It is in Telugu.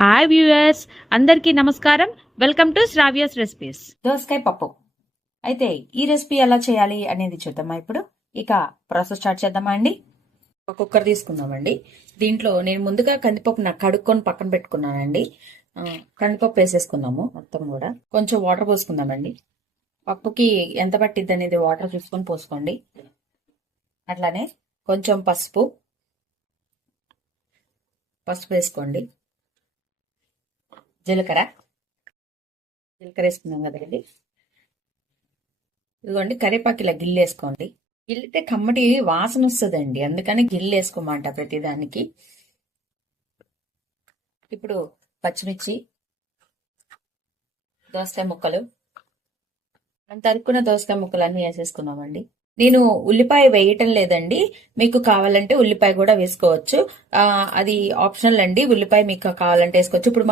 హాయ్ వ్యూయర్స్ అందరికీ నమస్కారం. Welcome to Sravya's recipes. దోసకాయ పప్పు. అయితే ఈ రెసిపీ ఎలా చేయాలి అనేది చూద్దామా ఇప్పుడు? ఇక ప్రాసెస్ స్టార్ట్ చేద్దామా అండి? ఒక కుక్కర్ తీసుకుందామండి. దీంట్లో నేను ముందుగా కందిపప్పు నాకు కడుక్కొని పక్కన పెట్టుకున్నానండి. కందిపప్పు వేసేసుకుందాము మొత్తం కూడా. కొంచెం వాటర్ పోసుకుందామండి. పప్పుకి ఎంత పట్టిద్ది అనేది వాటర్ చూసుకొని పోసుకోండి. అట్లానే కొంచెం పసుపు. పసుపు వేసుకోండి. జీలకర్ర. జీలకర్ర వేసుకున్నాం కదండి ఇదిగోండి కరివేపాకు ఇలా గిల్లేసుకోండి గిల్లితే కమ్మటి వాసన వస్తుందండి అందుకని గిల్లేసుకోమంట ప్రతిదానికి. ఇప్పుడు పచ్చిమిర్చి దోసకాయ ముక్కలు. మనం తరుక్కున్న దోసకాయ ముక్కలు అన్ని వేసేసుకున్నామండి. నేను ఉల్లిపాయ వేయటం లేదండి మీకు కావాలంటే ఉల్లిపాయ కూడా వేసుకోవచ్చు. ఆ, అది ఆప్షనల్ అండి ఉల్లిపాయ మీకు కావాలంటే వేసుకోవచ్చు. ఇప్పుడు